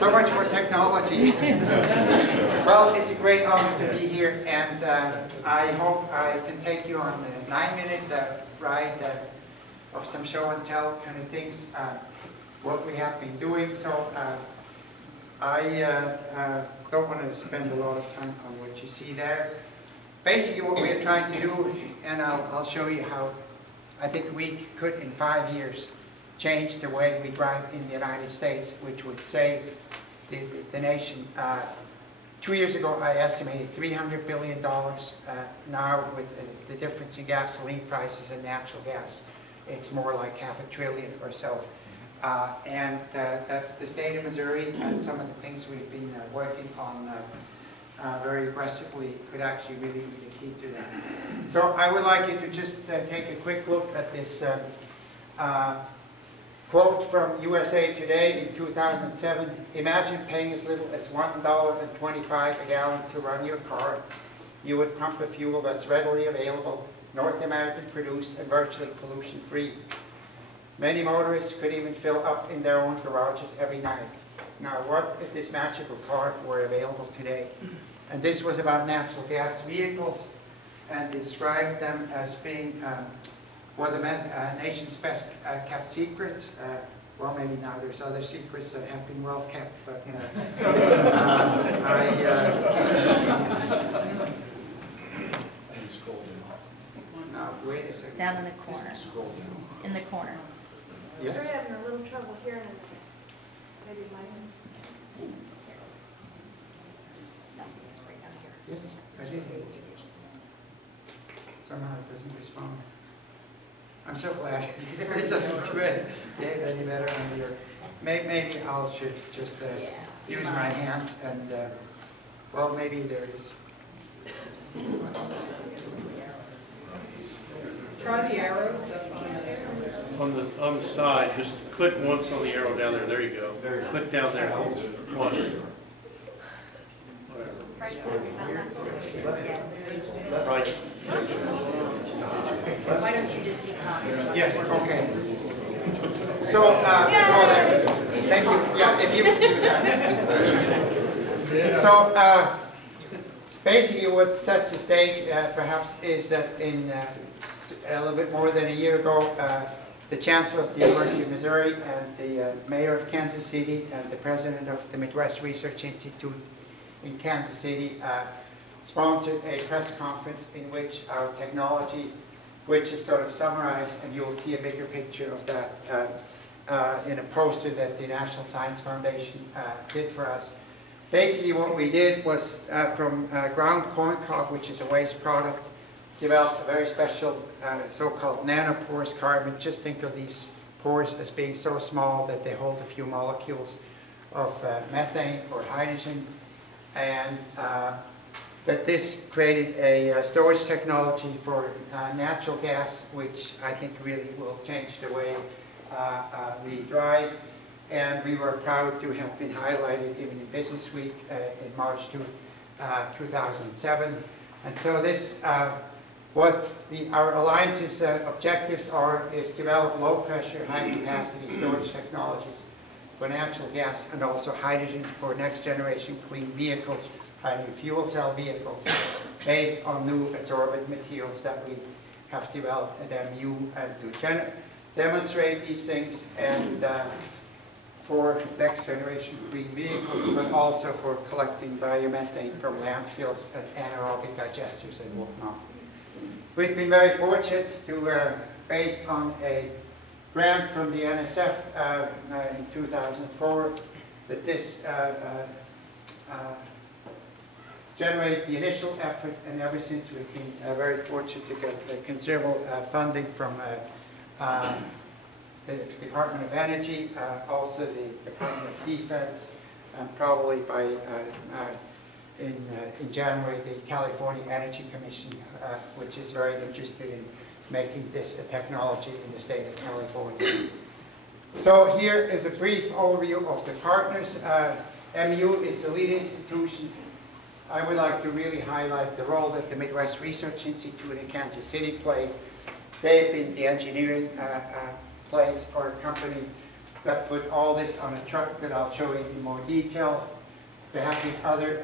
So much for technology. Well, it's a great honor to be here, and I hope I can take you on a 9-minute ride of some show and tell kind of things, what we have been doing. So I don't want to spend a lot of time on what you see there. Basically what we're trying to do, and I'll show you how I think we could in 5 years change the way we drive in the United States, which would save the nation. 2 years ago I estimated $300 billion. Now with the difference in gasoline prices and natural gas, it's more like $500 billion or so. And that's the state of Missouri, and some of the things we've been working on very aggressively could actually really be the key to that. So I would like you to just take a quick look at this quote from USA Today in 2007. Imagine paying as little as $1.25 a gallon to run your car. You would pump a fuel that's readily available, North American produced, and virtually pollution-free. Many motorists could even fill up in their own garages every night. Now, what if this magical car were available today? And this was about natural gas vehicles, and described them as being one of the nation's best kept secrets. Well, maybe now there's other secrets that have been well kept, but no, wait a second. Down in the corner. In the corner. Yes? We're having a little trouble hearing it. Maybe mine. Yes, I did. Somehow it doesn't respond. I'm so glad it doesn't do it any better on here. Maybe I should just use my hands and, well, maybe there is. Try the arrows on the side. Just click once on the arrow down there. There you go. Click down there once. Right. Why don't you just keep talking? Yes, okay. So, oh, there. Thank you. Yeah, if you can do that. So, basically what sets the stage, perhaps, is that in a little bit more than a year ago, the Chancellor of the University of Missouri and the Mayor of Kansas City and the President of the Midwest Research Institute in Kansas City sponsored a press conference in which our technology, which is sort of summarized, and you'll see a bigger picture of that in a poster that the National Science Foundation did for us. Basically what we did was from ground corn cob, which is a waste product, developed a very special so-called nanoporous carbon. Just think of these pores as being so small that they hold a few molecules of methane or hydrogen, and that this created a storage technology for natural gas, which I think really will change the way we drive. And we were proud to have been highlighted even in Business Week in March 2007. And so this, what our alliance's objectives are, is develop low-pressure, high-capacity storage technologies for natural gas and also hydrogen for next-generation clean vehicles, hydrogen fuel cell vehicles, based on new adsorbent materials that we have developed at MU, and to demonstrate these things, and for next-generation green vehicles, but also for collecting biomethane from landfills and anaerobic digesters and whatnot. We've been very fortunate to, based on a grant from the NSF in 2004, that this generated the initial effort, and ever since we've been very fortunate to get considerable funding from the Department of Energy, also the Department of Defense, and probably by in January the California Energy Commission, which is very interested in making this a technology in the state of California. So here is a brief overview of the partners. MU is the lead institution. I would like to really highlight the role that the Midwest Research Institute in Kansas City played. They've been the engineering place or company that put all this on a truck that I'll show you in more detail. They have with other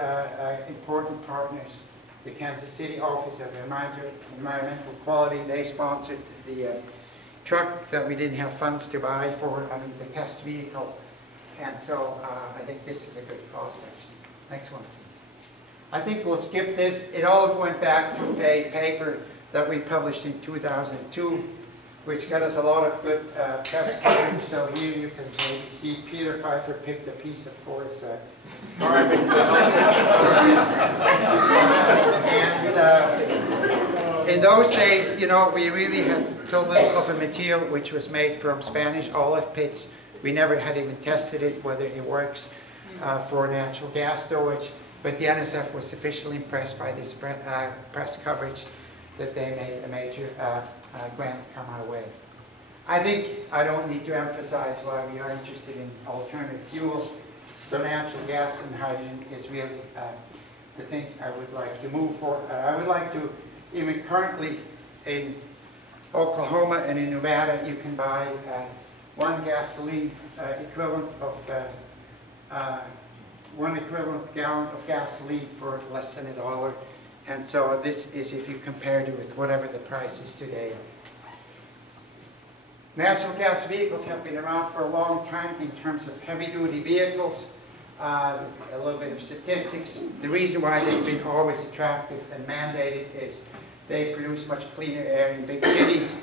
important partners. The Kansas City Office of Environmental Quality, they sponsored the truck that we didn't have funds to buy for, the test vehicle. And so I think this is a good cross-section. Next one, please. I think we'll skip this. It all went back to a paper that we published in 2002, which got us a lot of good press coverage. So here you can maybe see Peter Pfeiffer picked a piece, of course, carbon, but all sorts of other things. And in those days, you know, we really had so little of a material which was made from Spanish olive pits. We never had even tested it, whether it works for natural gas storage. But the NSF was sufficiently impressed by this press coverage that they made a major grant come our way. I think I don't need to emphasize why we are interested in alternative fuels. So natural gas and hydrogen is really the things I would like to move for. I would like to, even currently in Oklahoma and in Nevada, you can buy one gasoline equivalent of one equivalent gallon of gasoline for less than $1. And so this is if you compare it with whatever the price is today. Natural gas vehicles have been around for a long time in terms of heavy-duty vehicles. A little bit of statistics. The reason why they've been always attractive and mandated is they produce much cleaner air in big cities.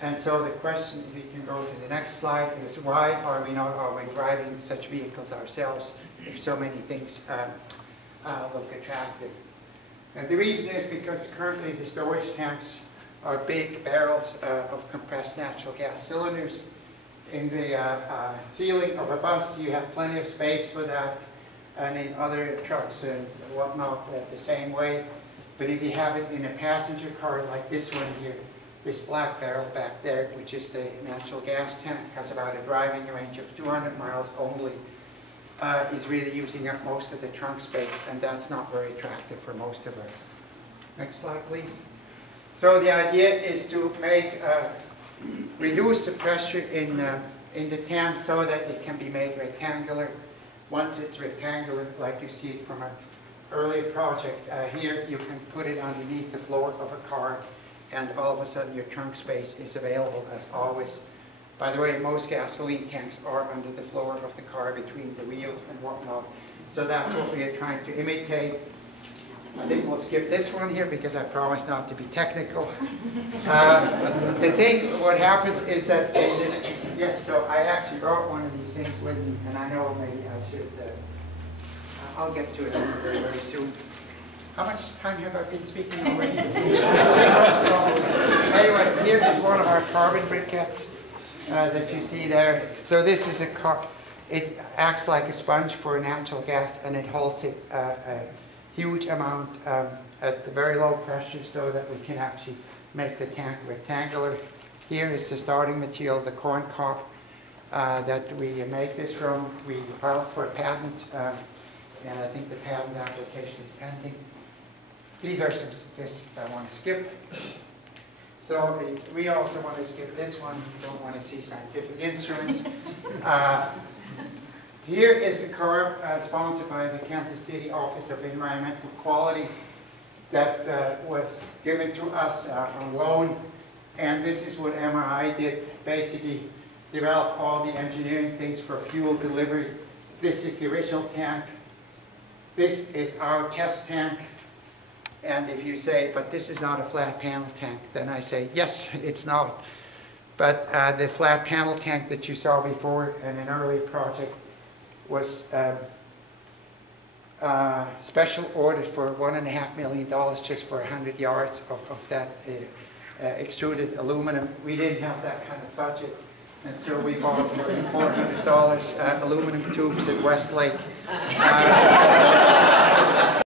And so the question, if you can go to the next slide, is why are we not already driving such vehicles ourselves if so many things look attractive? And the reason is because currently the storage tanks are big barrels of compressed natural gas cylinders. In the ceiling of a bus, you have plenty of space for that, and in other trucks and whatnot the same way. But if you have it in a passenger car like this one here, this black barrel back there, which is the natural gas tank, has about a driving range of 200 miles only, is really using up most of the trunk space, and that's not very attractive for most of us. Next slide, please. So the idea is to make reduce the pressure in the tank so that it can be made rectangular. Once it's rectangular, like you see it from an earlier project here, you can put it underneath the floor of a car, and all of a sudden your trunk space is available as always. By the way, most gasoline tanks are under the floor of the car between the wheels and whatnot. So that's what we are trying to imitate. I think we'll skip this one here because I promised not to be technical. The thing, what happens is that in this, yes, so I actually brought one of these things with me, and I know maybe I should, I'll get to it very, very soon. How much time have I been speaking already? Anyway, here is one of our carbon briquettes that you see there. So this is it acts like a sponge for natural gas, and it holds it a huge amount at the very low pressure so that we can actually make the tank rectangular. Here is the starting material, the corn cob that we make this from. We filed for a patent, and I think the patent application is pending. These are some statistics I want to skip. So we also want to skip this one. You don't want to see scientific instruments. Here is a car sponsored by the Kansas City Office of Environmental Quality that was given to us on loan. And this is what MRI did, basically develop all the engineering things for fuel delivery. This is the original tank. This is our test tank. And if you say, but this is not a flat panel tank, then I say, yes, it's not. But the flat panel tank that you saw before in an earlier project was special ordered for $1.5 million just for 100 yards of that extruded aluminum. We didn't have that kind of budget, and so we bought for $400 aluminum tubes at Westlake.